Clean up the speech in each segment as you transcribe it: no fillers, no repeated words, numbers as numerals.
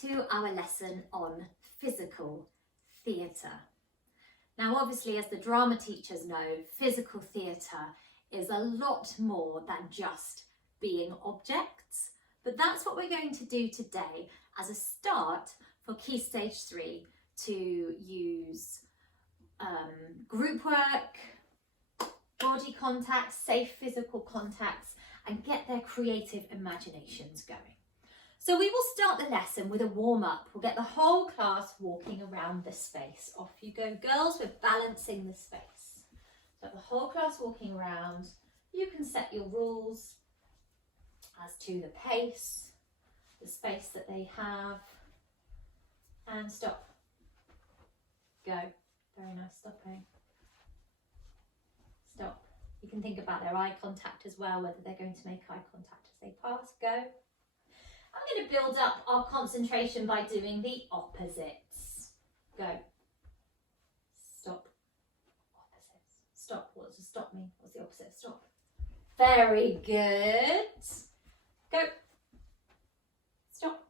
to our lesson on physical theatre. Now obviously, as the drama teachers know, physical theatre is a lot more than just being objects, but that's what we're going to do today as a start for Key Stage 3 to use group work, body contacts, safe physical contacts, and get their creative imaginations going. So we will start the lesson with a warm-up. We'll get the whole class walking around the space. Off you go, girls, we're balancing the space. So the whole class walking around. You can set your rules as to the pace, the space that they have, and stop. Go. Very nice stopping. Stop. You can think about their eye contact as well, whether they're going to make eye contact as they pass. Go. I'm going to build up our concentration by doing the opposites. Go. Stop. Opposites. Stop. What does stop mean? What's the opposite of stop? Very good. Go. Stop.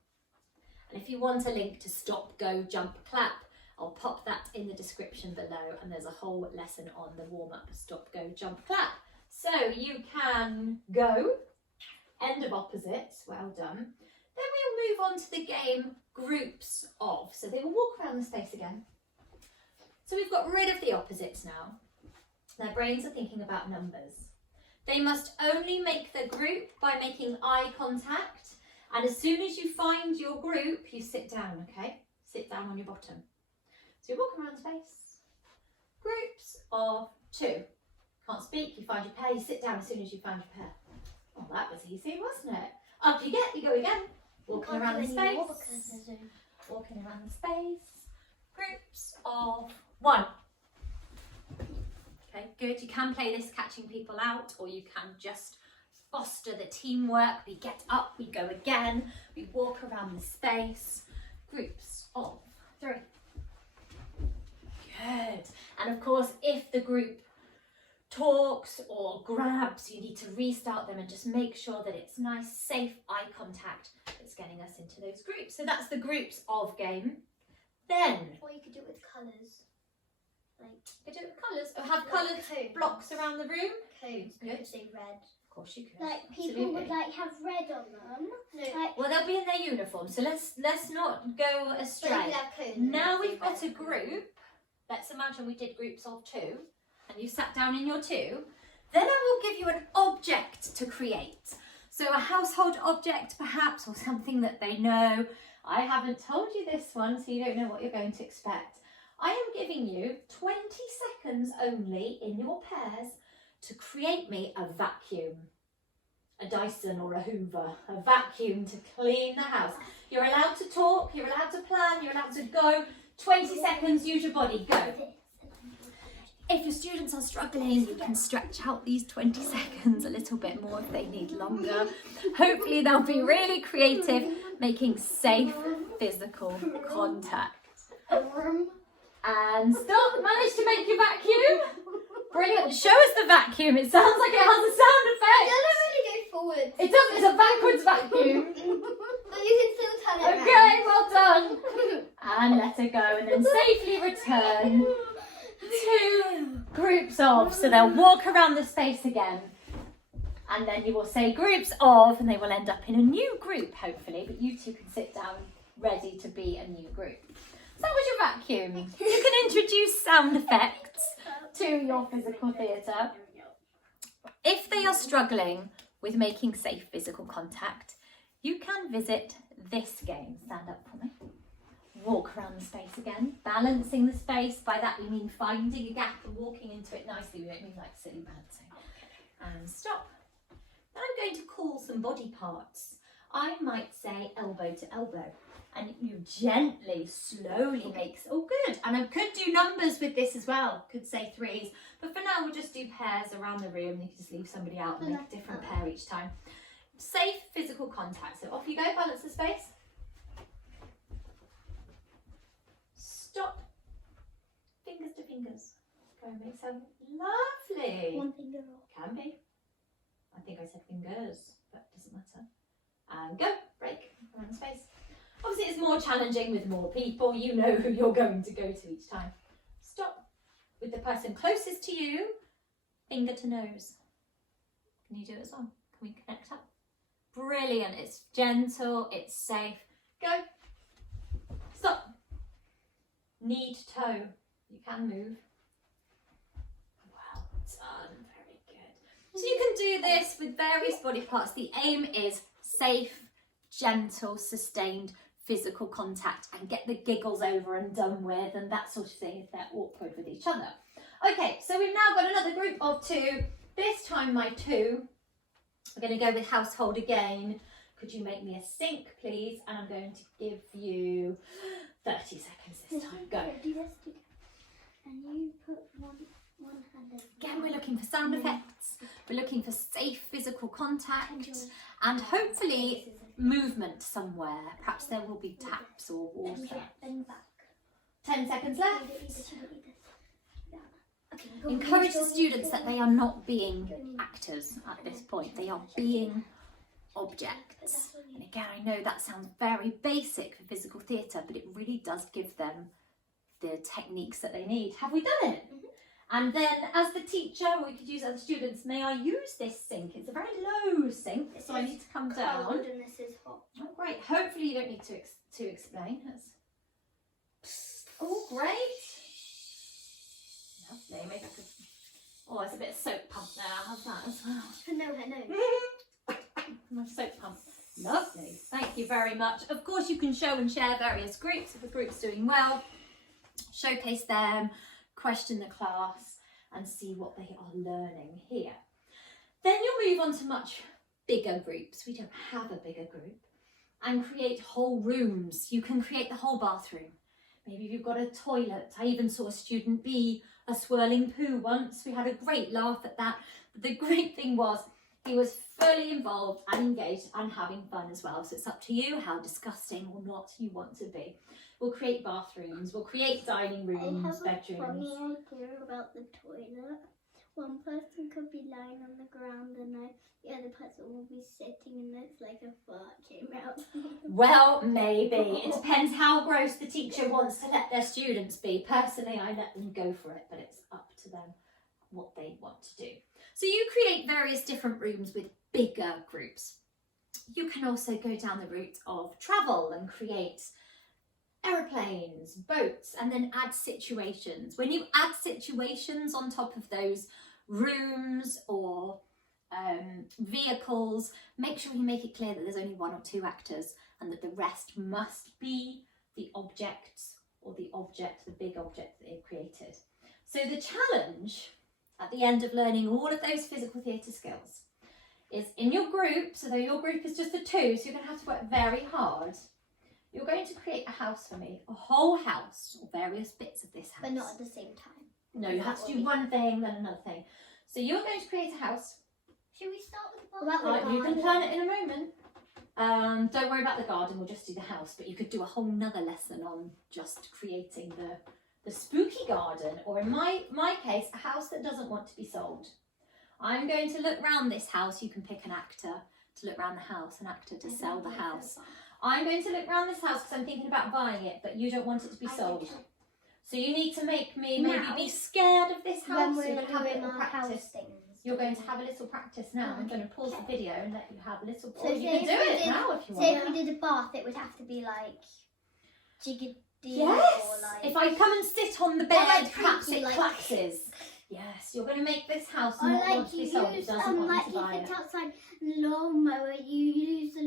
And if you want a link to stop, go, jump, clap, I'll pop that in the description below, and there's a whole lesson on the warm-up, stop, go, jump, clap. So you can go, end of opposites, well done. Then we'll move on to the game groups of. So they will walk around the space again. So we've got rid of the opposites now. Their brains are thinking about numbers. They must only make the group by making eye contact. And as soon as you find your group, you sit down, okay? Sit down on your bottom. So you walk around the space. Groups of 2. Can't speak, you find your pair, you sit down as soon as you find your pair. Oh, that was easy, wasn't it? Up you get, you go again. Walking around the space. Walking around the space. Groups of 1. Okay, good. You can play this catching people out, or you can just foster the teamwork. We get up, we go again, we walk around the space. Groups of 3. Good. And of course, if the group talks or grabs, you need to restart them and just make sure that it's nice, safe eye contact that's getting us into those groups. So that's the groups of game. Then, or you could do it with colours. Like, you do it with colours. Or have coloured blocks around the room. Cones. You could say red. Of course you could. Like people would like have red on them. No. Like, well, they'll be in their uniform, so let's not go astray. Now we've got a group. Let's imagine we did groups of 2, and you sat down in your 2. Then I will give you an object to create. So a household object perhaps, or something that they know. I haven't told you this one, so you don't know what you're going to expect. I am giving you 20 seconds only in your pairs to create me a vacuum. A Dyson or a Hoover, a vacuum to clean the house. You're allowed to talk, you're allowed to plan, you're allowed to go. 20 seconds, use your body, go. If your students are struggling, you can stretch out these 20 seconds a little bit more if they need longer. Hopefully they'll be really creative, making safe physical contact. And stop, managed to make your vacuum. Brilliant, show us the vacuum. It sounds like it has a sound effect. It doesn't really go forward. It does, it's a backwards vacuum. But you can still turn it around. Okay, well done. And let it go, and then safely return to groups of. So they'll walk around the space again, and then you will say groups of, and they will end up in a new group, hopefully, but you two can sit down ready to be a new group. So that was your vacuum. You can introduce sound effects to your physical theatre. If they are struggling with making safe physical contact, you can visit this game. Stand up for me. Walk around the space again, balancing the space. By that we mean finding a gap and walking into it nicely. We don't mean like silly balancing. And stop. Then I'm going to call some body parts. I might say elbow to elbow. And you gently, slowly make, oh good. And I could do numbers with this as well. Could say 3s. But for now we'll just do pairs around the room. You can just leave somebody out and make a different pair each time. Safe physical contact. So off you go, balance the space. Stop. Fingers to fingers. Go and make some. Lovely. One finger off. Can be. I think I said fingers, but it doesn't matter. And go. Break. Around the space. Obviously it's is more challenging with more people. You know who you're going to go to each time. Stop with the person closest to you, finger to nose. Can you do it as well? Can we connect up? Brilliant. It's gentle, it's safe. Go. Stop. Knee to toe. You can move. Well done. Very good. So you can do this with various body parts. The aim is safe, gentle, sustained physical contact, and get the giggles over and done with and that sort of thing if they're awkward with each other. Okay, so we've now got another group of two. This time my two. We're going to go with household again. Could you make me a sink, please? And I'm going to give you 30 seconds this time. Go. Do this together. And you put one hand over. Again, we're looking for sound effects. We're looking for safe physical contact and hopefully movement somewhere. Perhaps there will be taps or water. And back. 10 seconds left. Okay, Encourage the students that they are not being actors at this point. They are being objects. And again, I know that sounds very basic for physical theatre, but it really does give them the techniques that they need. Have we done it? And then as the teacher, we could use other students, may I use this sink? It's a very low sink, so I need to come down. Cold and this is hot. Oh, great. Hopefully you don't need to explain. Oh, great. Lovely. Maybe I could... Oh, there's a bit of soap pump there. How's that as well? No. My soap pump. Lovely. Thank you very much. Of course, you can show and share various groups. If a group's doing well, showcase them, question the class, and see what they are learning here. Then you'll move on to much bigger groups. We don't have a bigger group. And create whole rooms. You can create the whole bathroom. Maybe if you've got a toilet. I even saw a student be a swirling poo once. We had a great laugh at that. But the great thing was he was fully involved and engaged and having fun as well. So it's up to you how disgusting or not you want to be. We'll create bathrooms. We'll create dining rooms, I have bedrooms. a funny idea about the toilet. One person could be lying on the ground and the other person will be sitting and it's like a fart came out. Well, maybe. It depends how gross the teacher wants to let their students be. Personally, I let them go for it, but it's up to them what they want to do. So you create various different rooms with bigger groups. You can also go down the route of travel and create aeroplanes, boats, and then add situations. When you add situations on top of those rooms or vehicles, make sure you make it clear that there's only one or two actors and that the rest must be the objects or the big object that they've created. So the challenge at the end of learning all of those physical theatre skills is in your group, so though your group is just the two, so you're going to have to work very hard. You're going to create a house for me, a whole house, or various bits of this house. But not at the same time. No, you have to do one thing, then another thing. So you're going to create a house. Should we start with the bathroom? Right, you can plan it in a moment. Don't worry about the garden, we'll just do the house. But you could do a whole nother lesson on just creating the spooky garden, or in my case, a house that doesn't want to be sold. I'm going to look round this house. You can pick an actor to look round the house, an actor to sell the house. I'm going to look round this house because I'm thinking about buying it, but you don't want it to be sold. So you need to make me maybe be scared of this house. When we're have a doing little our practice. house things. You're going to have a little practice now. I'm going to pause the video and let you have a little. So you can do it now if you want. Say if we did a bath, it would have to be like jiggedy. Yes. Or like, if I come and sit on the bed, like perhaps creaky, it like- collapses. Yes, you're going to make this house or not like want to be you sold. It use doesn't want like you to buy if it. it's outside lawnmower, you use the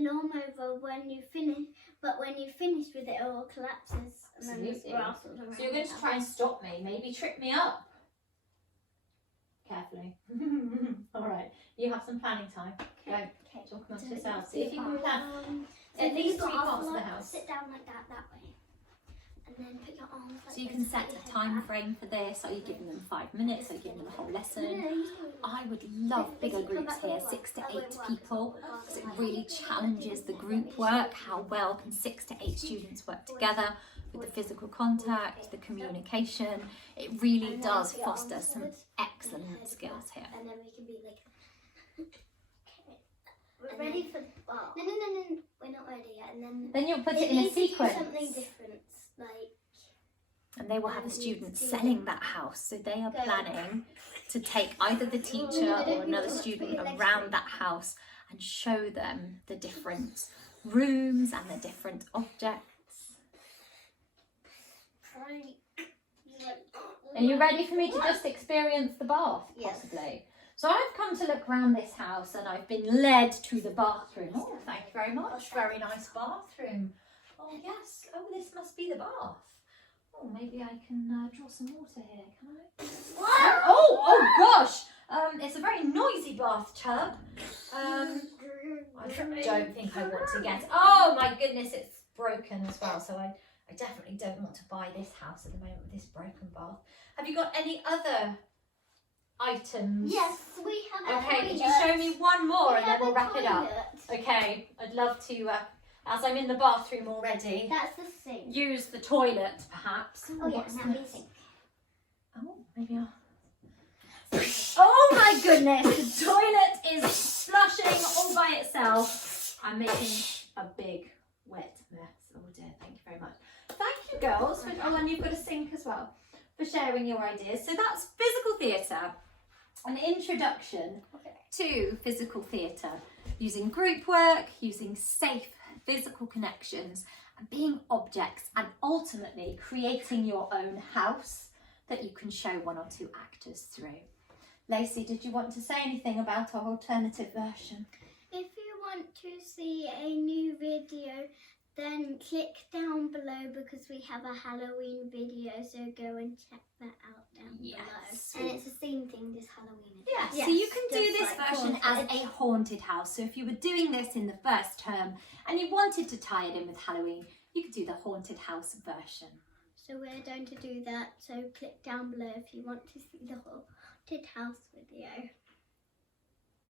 lawnmower when you finish, but when you finish with it, it all collapses and then there's Absolutely. grass all around. So you're going to try and stop me, maybe trip me up. Carefully. All right, you have some planning time. Go. Talk amongst yourselves. See if you can plan at least 3 parts of the house. Sit down like that way. And then put your arms like So you this can and set put your a head time back. frame for this. Are you giving them 5 minutes? Are you giving them a whole lesson? No, I would love bigger groups here, 6 to 8 people, because it really challenges the group work. How well can 6 to 8 students work together with the physical contact, the communication? It really does foster some excellent skills here. And then we can be like, okay, we're ready for the bath. No, we're not ready yet. and Then you'll put it it in a needs to do sequence. something different, like. And they will have a needs student to- selling that house. So they are Go. planning to take either the teacher or another student around that house and show them the different rooms and the different objects. Are you ready for me to just experience the bath, Yes. possibly? So I've come to look around this house and I've been led to the bathroom. Oh, thank you very much. Very nice bathroom. Oh, yes. Oh, this must be the bath. Oh, maybe I can draw some water here, can I? Oh gosh! It's a very noisy bathtub. I don't think I want to get. Oh my goodness, it's broken as well. So I definitely don't want to buy this house at the moment with this broken bath. Have you got any other items? Yes, we have a Okay, could you toilet. show me one more We and then have we'll a wrap it up? toilet. Okay, I'd love to, as I'm in the bathroom already, That's the sink. use the toilet perhaps. Oh yeah, What's now we this? sink. Oh, maybe I'll... Oh my goodness, the toilet is flushing all by itself. I'm making a big wet mess. Oh dear, thank you very much. Thank you girls, for, oh, and you've got a sink as well, for sharing your ideas. So that's physical theatre, an introduction to physical theatre, using group work, using safe physical connections, and being objects, and ultimately creating your own house that you can show one or two actors through. Lacey, did you want to say anything about our alternative version? If you want to see a new video, then click down below because we have a Halloween video, so go and check that out down Yes. below. And it's the same thing this Halloween. Yeah, Yes, so you can do just this like version haunted. as a haunted house. So if you were doing this in the first term and you wanted to tie it in with Halloween, you could do the haunted house version. So we're going to do that, so click down below if you want to see the haunted house